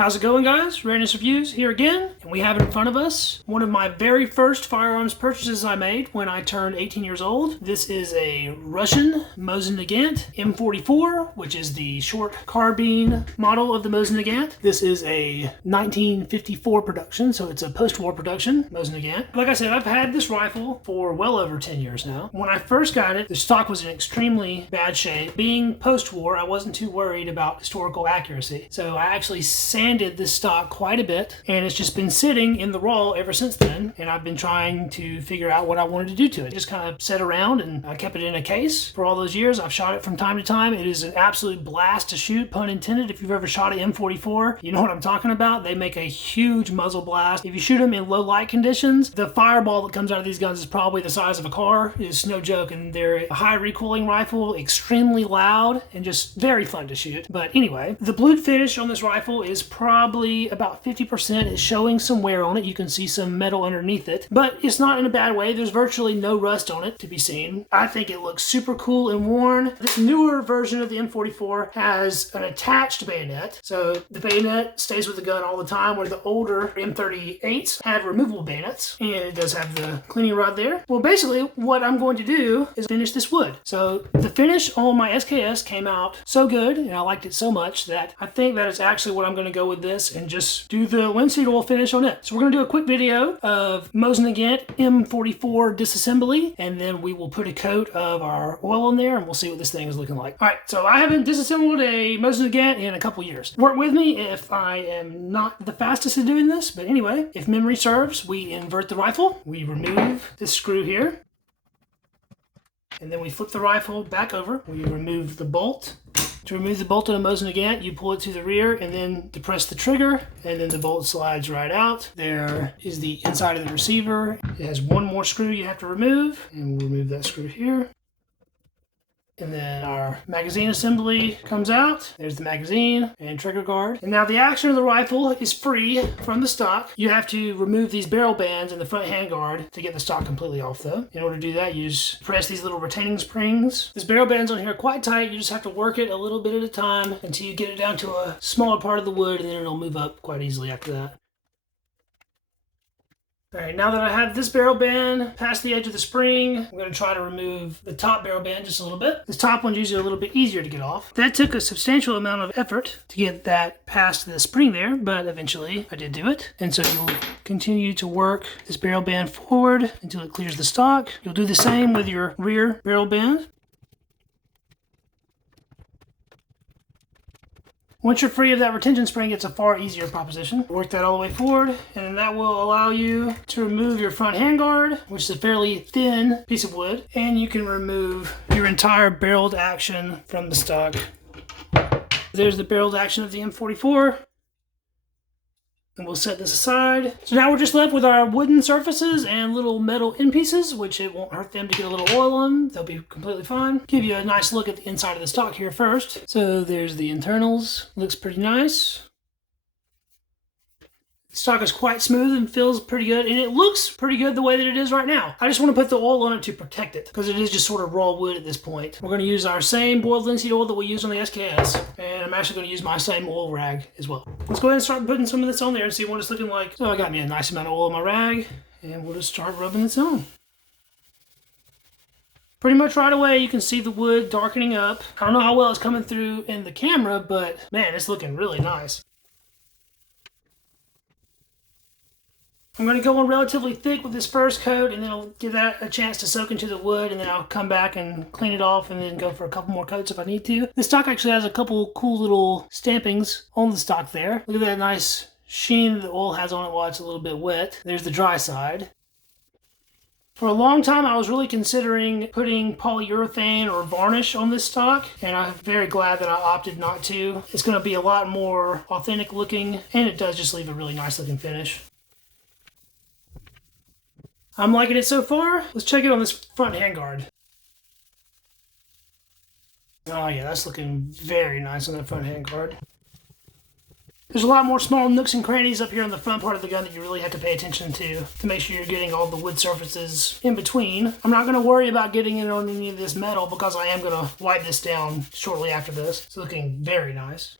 How's it going, guys? Readiness Reviews here again, and we have in front of us one of my very first firearms purchases I made when I turned 18 years old. This is a Russian Mosin-Nagant M44, which is the short carbine model of the Mosin-Nagant. This is a 1954 production, so it's a post-war production Mosin-Nagant. Like I said, I've had this rifle for well over 10 years now. When I first got it, the stock was in extremely bad shape. Being post-war, I wasn't too worried about historical accuracy, so I actually sanded this stock quite a bit, and it's just been sitting in the raw ever since then, and I've been trying to figure out what I wanted to do to it. Just kind of sat around, and I kept it in a case for all those years. I've shot it from time to time. It is an absolute blast to shoot, pun intended. If you've ever shot an M44, you know what I'm talking about. They make a huge muzzle blast. If you shoot them in low light conditions, the fireball that comes out of these guns is probably the size of a car. It's no joke, and they're a high recoiling rifle, extremely loud, and just very fun to shoot. But anyway, the blued finish on this rifle is probably about 50%. It's showing some wear on it. You can see some metal underneath it, but it's not in a bad way. There's virtually no rust on it to be seen. I think it looks super cool and worn. This newer version of the M44 has an attached bayonet, so the bayonet stays with the gun all the time, where the older M38s have removable bayonets, and it does have the cleaning rod there. Well, basically what I'm going to do is finish this wood. So the finish on my SKS came out so good, and I liked it so much that I think that is actually what I'm going to go with this and just do the linseed oil finish on it. So we're going to do a quick video of Mosin-Nagant M44 Disassembly, and then we will put a coat of our oil on there, and we'll see what this thing is looking like. All right, so I haven't disassembled a Mosin-Nagant in a couple years. Work with me if I am not the fastest at doing this, but anyway, if memory serves, we invert the rifle. We remove this screw here, and then we flip the rifle back over. We remove the bolt. To remove the bolt on a Mosin-Nagant, you pull it to the rear and then depress the trigger, and then the bolt slides right out. There is the inside of the receiver. It has one more screw you have to remove, and we'll remove that screw here. And then our magazine assembly comes out. There's the magazine and trigger guard. And now the action of the rifle is free from the stock. You have to remove these barrel bands and the front handguard to get the stock completely off though. In order to do that, you just press these little retaining springs. This barrel band's on here quite tight. You just have to work it a little bit at a time until you get it down to a smaller part of the wood, and then it'll move up quite easily after that. Alright, now that I have this barrel band past the edge of the spring, I'm going to try to remove the top barrel band just a little bit. This top one's usually a little bit easier to get off. That took a substantial amount of effort to get that past the spring there, but eventually I did do it. And so you'll continue to work this barrel band forward until it clears the stock. You'll do the same with your rear barrel band. Once you're free of that retention spring, it's a far easier proposition. Work that all the way forward, and that will allow you to remove your front handguard, which is a fairly thin piece of wood, and you can remove your entire barreled action from the stock. There's the barreled action of the M44. And we'll set this aside. So now we're just left with our wooden surfaces and little metal end pieces, which it won't hurt them to get a little oil on. They'll be completely fine. Give you a nice look at the inside of the stock here first. So there's the internals. Looks pretty nice. The stock is quite smooth and feels pretty good, and it looks pretty good the way that it is right now. I just want to put the oil on it to protect it, because it is just sort of raw wood at this point. We're going to use our same boiled linseed oil that we use on the SKS, and I'm actually going to use my same oil rag as well. Let's go ahead and start putting some of this on there and see what it's looking like. So I got me a nice amount of oil in my rag, and we'll just start rubbing this on. Pretty much right away, you can see the wood darkening up. I don't know how well it's coming through in the camera, but man, it's looking really nice. I'm going to go on relatively thick with this first coat, and then I'll give that a chance to soak into the wood, and then I'll come back and clean it off and then go for a couple more coats if I need to. The stock actually has a couple cool little stampings on the stock there. Look at that nice sheen the oil has on it while it's a little bit wet. There's the dry side. For a long time, I was really considering putting polyurethane or varnish on this stock, and I'm very glad that I opted not to. It's going to be a lot more authentic looking, and it does just leave a really nice looking finish. I'm liking it so far. Let's check it on this front handguard. Oh yeah, that's looking very nice on that front handguard. There's a lot more small nooks and crannies up here on the front part of the gun that you really have to pay attention to make sure you're getting all the wood surfaces in between. I'm not going to worry about getting it on any of this metal because I am going to wipe this down shortly after this. It's looking very nice.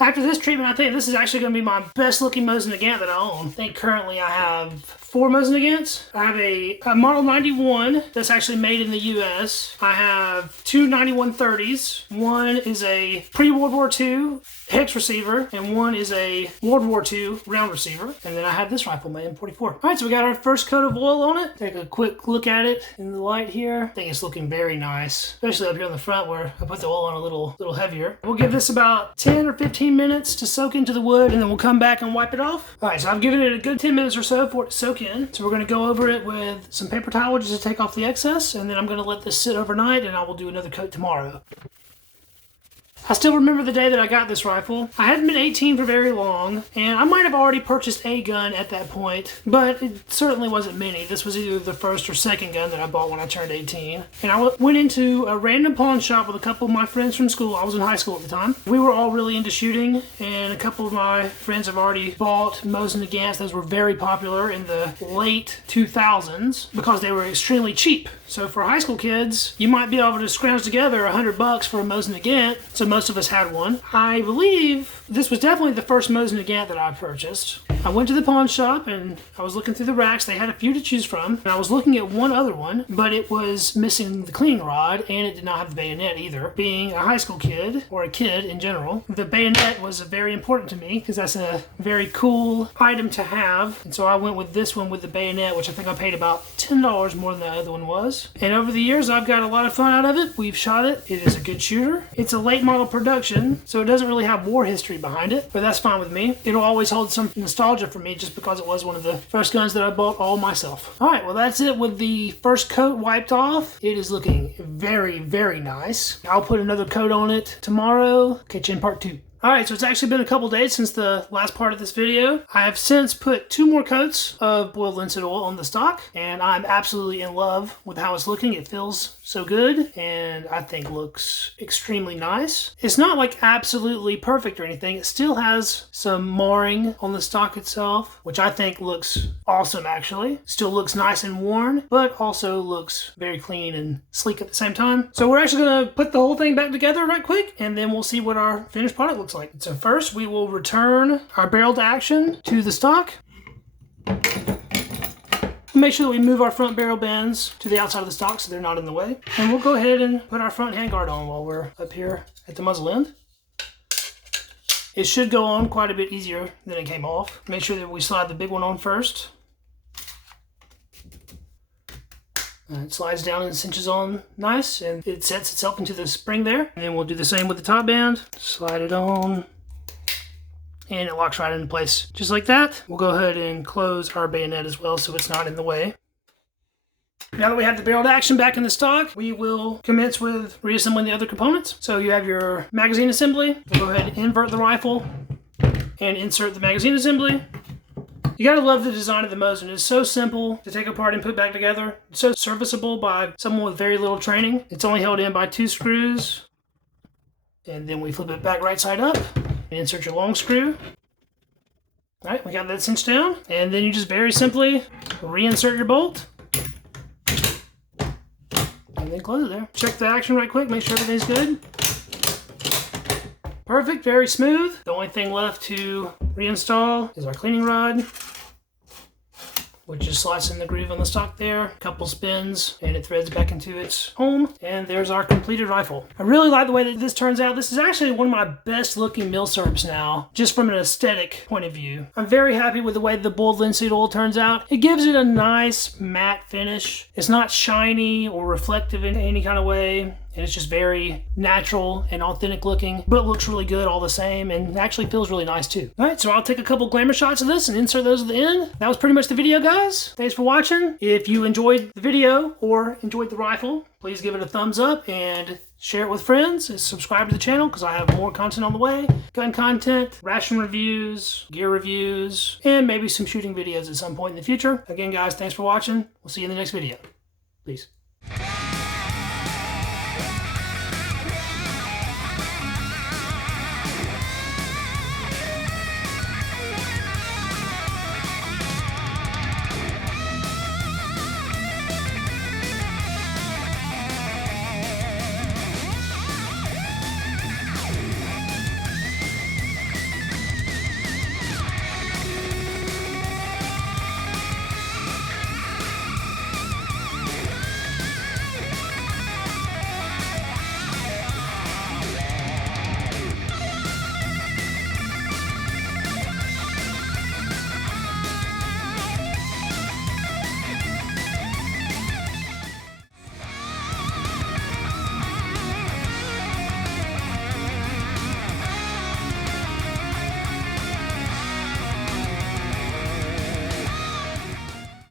After this treatment, I think this is actually going to be my best looking Mosin-Nagant that I own. I think currently I have 4 Mosin-Nagants. I have a Model 91 that's actually made in the US. I have 2 9130s. One is a pre-World War II hex receiver, and one is a World War II round receiver. And then I have this rifle, my M44. All right, so we got our first coat of oil on it. Take a quick look at it in the light here. I think it's looking very nice, especially up here on the front where I put the oil on a little heavier. We'll give this about 10 or 15 minutes to soak into the wood, and then we'll come back and wipe it off. All right, so I've given it a good 10 minutes or so for it to soak in. So we're going to go over it with some paper towel just to take off the excess, and then I'm going to let this sit overnight, and I will do another coat tomorrow. I still remember the day that I got this rifle. I hadn't been 18 for very long, and I might have already purchased a gun at that point, but it certainly wasn't many. This was either the first or second gun that I bought when I turned 18. And I went into a random pawn shop with a couple of my friends from school. I was in high school at the time. We were all really into shooting, and a couple of my friends have already bought Mosin-Nagants. Those were very popular in the late 2000s because they were extremely cheap. So for high school kids, you might be able to scrounge together $100 for a Mosin-Nagant. So most of us had one. I believe this was definitely the first Mosin-Nagant that I purchased. I went to the pawn shop and I was looking through the racks. They had a few to choose from. And I was looking at one other one, but it was missing the cleaning rod and it did not have the bayonet either. Being a high school kid, or a kid in general, the bayonet was very important to me because that's a very cool item to have. And so I went with this one with the bayonet, which I think I paid about $10 more than the other one was. And over the years, I've got a lot of fun out of it. We've shot it. It is a good shooter. It's a late model production, so it doesn't really have war history behind it, but that's fine with me. It'll always hold some nostalgia for me just because it was one of the first guns that I bought all myself. All right, well, that's it with the first coat wiped off. It is looking very, very nice. I'll put another coat on it tomorrow. Catch you in part 2. Alright, so it's actually been a couple days since the last part of this video. I have since put 2 more coats of boiled linseed oil on the stock, and I'm absolutely in love with how it's looking. It feels so good, and I think looks extremely nice. It's not like absolutely perfect or anything. It still has some marring on the stock itself, which I think looks awesome actually. Still looks nice and worn, but also looks very clean and sleek at the same time. So we're actually going to put the whole thing back together right quick, and then we'll see what our finished product looks like. So first we will return our barrel to action to the stock. Make sure that we move our front barrel bends to the outside of the stock so they're not in the way. And we'll go ahead and put our front handguard on while we're up here at the muzzle end. It should go on quite a bit easier than it came off. Make sure that we slide the big one on first. It slides down and cinches on nice, and it sets itself into the spring there. And then we'll do the same with the top band. Slide it on, and it locks right into place just like that. We'll go ahead and close our bayonet as well so it's not in the way. Now that we have the barrel to action back in the stock, we will commence with reassembling the other components. So you have your magazine assembly. We'll go ahead and invert the rifle and insert the magazine assembly. You gotta love the design of the Mosin. It's so simple to take apart and put back together. It's so serviceable by someone with very little training. It's only held in by 2 screws. And then we flip it back right side up and insert your long screw. All right, we got that cinched down. And then you just very simply reinsert your bolt. And then close it there. Check the action right quick, make sure everything's good. Perfect, very smooth. The only thing left to reinstall is our cleaning rod, which just slots in the groove on the stock there. A couple spins, and it threads back into its home. And there's our completed rifle. I really like the way that this turns out. This is actually one of my best looking milsurps now, just from an aesthetic point of view. I'm very happy with the way the boiled linseed oil turns out. It gives it a nice matte finish. It's not shiny or reflective in any kind of way. And it's just very natural and authentic looking, but looks really good all the same, and actually feels really nice too. All right, so I'll take a couple glamour shots of this and insert those at the end. That was pretty much the video, guys. Thanks for watching. If you enjoyed the video or enjoyed the rifle, please give it a thumbs up and share it with friends, and subscribe to the channel because I have more content on the way. Gun content, ration reviews, gear reviews, and maybe some shooting videos at some point in the future. Again, guys, thanks for watching. We'll see you in the next video. Peace.